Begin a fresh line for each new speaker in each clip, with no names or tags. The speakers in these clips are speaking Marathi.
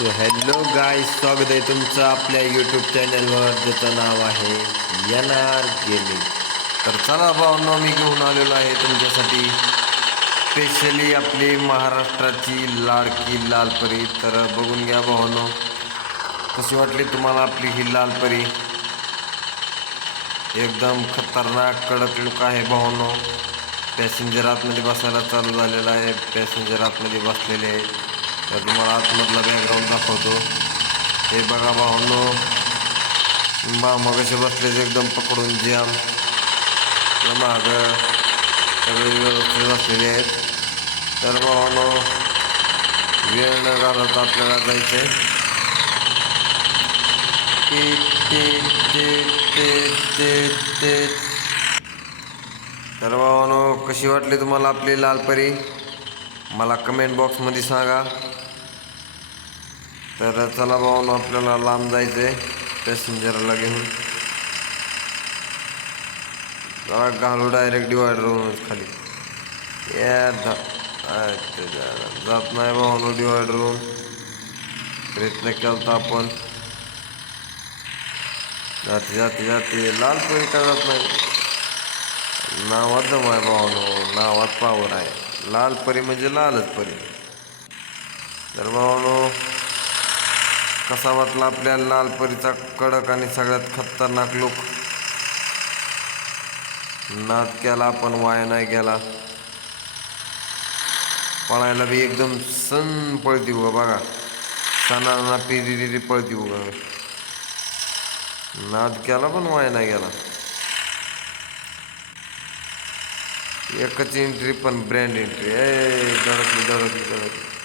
सो हॅलो गाय स्वागत आहे तुमचं आपल्या यूट्यूब चॅनलवर ज्याचं नाव आहे एन आर गेमिंग तर चला भावनो मी घेऊन आलेलो आहे तुमच्यासाठी स्पेशली आपली महाराष्ट्राची लाडकी लालपरी तर बघून घ्या भावनो कशी वाटली तुम्हाला आपली ही लालपरी एकदम खतरनाक कडक लुक आहे भावनो. पॅसेंजर आतमध्ये बसायला चालू झालेला आहे. पॅसेंजर आतमध्ये बसलेले आहेत तर तुम्हाला आतमधला बॅकग्राऊंड दाखवतो. हे बघा भावनो. मग कसे बसले एकदम पकडून जाम माग सगळे व्यवस्थित बसलेले आहेत. तर भावानो वेळ न घालत आपल्याला जायचं आहे तर भावानो कशी वाटली तुम्हाला आपली लालपरी मला कमेंट बॉक्समध्ये सांगा. तर चला भावानो आपल्याला लांब जायचं आहे पॅसेंजरला घेऊन जरा घालू डायरेक्ट डिवायडरवरूनच खाली या धा अच्छा, जा- जात नाही भावानो डिवायडरवरून प्रयत्न केला होता आपण जाते जाते जाते लाल परी का जात नाही नावात दम आहे भावानो नावात पावर आहे लाल परी म्हणजे लालच परी तर भावानो कसा वाटला आपल्या लाल परीचा कडक आणि सगळ्यात खतरनाक लुक नाद केला आपण वाया नाही गेला. पळायला बी एकदम सण पळती उगा बघा. सणांना पिरी पळती उगा. नाद केला पण वाया नाही गेला. एकच एंट्री पण ब्रँड एंट्री ए धडकली धडकली धडकली.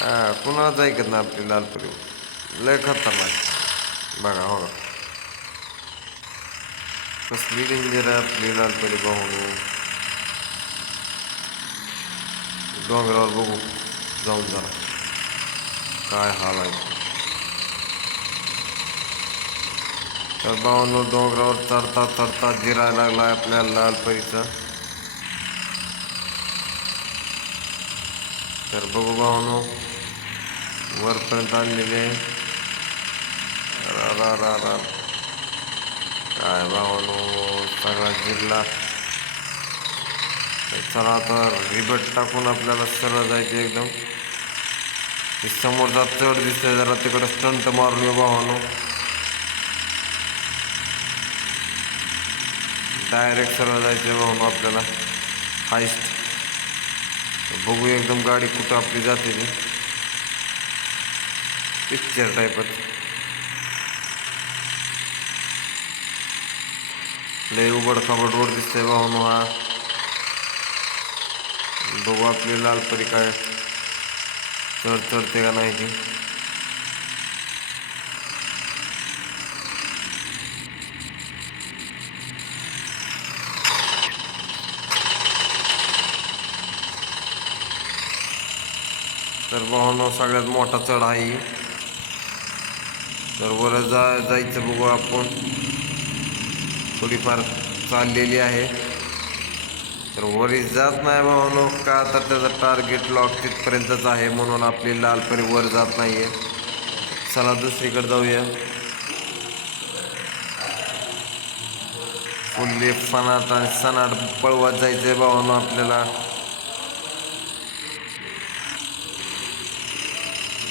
हा कुणालाच ऐकत ना आपली लालपुरी लय खतरनाक. बघा हो. कसली डेंजर आहे आपली लालपुरी पाहून डोंगरावर बघू. जाऊन जरा काय हाल आहे? तर भावानो डोंगरावर चढता चढता जिरायला लागला आपल्या लालपरीचा तर बघू भावानो वरपर्यंत आणलेले. रा रा रा रा काय भावानो सगळा जिल्हा. चला आता रिबट टाकून आपल्याला सरळ जायचे एकदम. समोरचा चढ दिसतोय जरा तिकडं स्टंट मारून येऊ भावानो. डायरेक्ट सरळ जायचं भावानो आपल्याला. हायस्ट बघू एकदम गाडी कुठं आपली जाते ती. पिक्चर टाईपच लय उबड खाबड रोड दिसतंय भाऊ हा बघू आपली लालपरी काय चढ चढते का नाही ती. तर भावानो सगळ्यात मोठा चढ आहे. तर वर जा जायचं बघू आपण. थोडीफार चाललेली आहे. तर वरी जात नाही भावानो का तर त्याचं टार्गेट लॉक तिथपर्यंतच आहे म्हणून आपली लालपरी वर जात नाही आहे चला दुसरीकडे जाऊया. फुल्ली फनाट आणि सनाट पळवत जायचं आहे भावानो आपल्याला.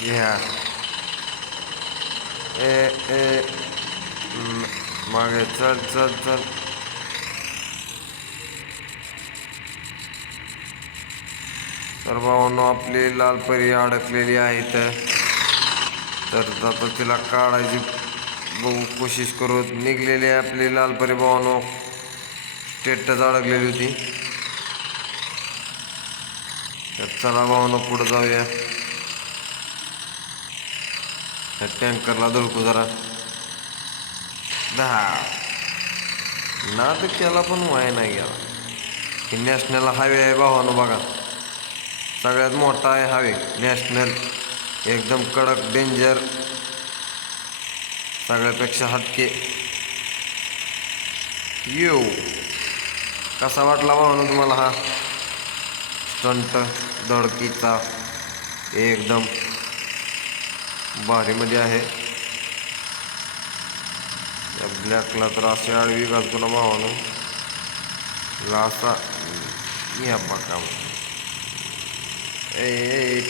घ्या ए ए मागे चल चल चल तर भावांनो आपली लालपरी अडकलेली आहे तर तर आता तिला काढायची बघू कोशिश करू. निघलेली आहे आपली लालपरी भावांनो. स्टेटच अडकलेली होती. तर चला भावांनो पुढं जाऊया. त्या टँकरला धडकू जरा. दहा. नाद केला पण वाय नाही गेला. ही नॅशनल हायवे आहे भावानं बघा. सगळ्यात मोठा आहे हायवे नॅशनल एकदम कडक डेंजर सगळ्यापेक्षा हटके. येऊ कसा वाटला भावानं तुम्हाला हा? स्टंट धडकीचा. एकदम. भारीमध्ये आहे. त्या ब्लॅकला तर असे आडवी घालतो ना भावानं. लासा या बाका ए ए,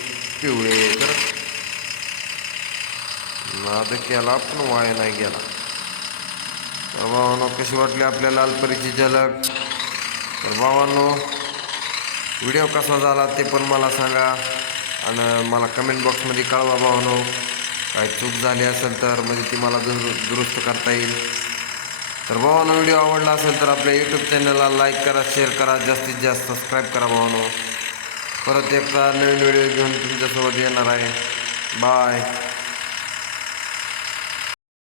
पिवळे तर नाद केला पण वाया नाही गेला. तर भावानो कशी वाटली आपल्या लालपरीची झलक? तर भावांनो व्हिडिओ कसा झाला ते पण मला सांगा. आणि मला कमेंट बॉक्समध्ये कळवा भावानो. काय चूक झाली असेल तर म्हणजे ती मला दुरु दुरुस्त करता येईल. तर भावानो व्हिडिओ आवडला असेल तर आपल्या यूट्यूब चॅनलला लाईक करा शेअर करा जास्तीत जास्त सबस्क्राईब करा भावानो. परत एकदा नवीन व्हिडिओ घेऊन तुमच्यासोबत येणार आहे. बाय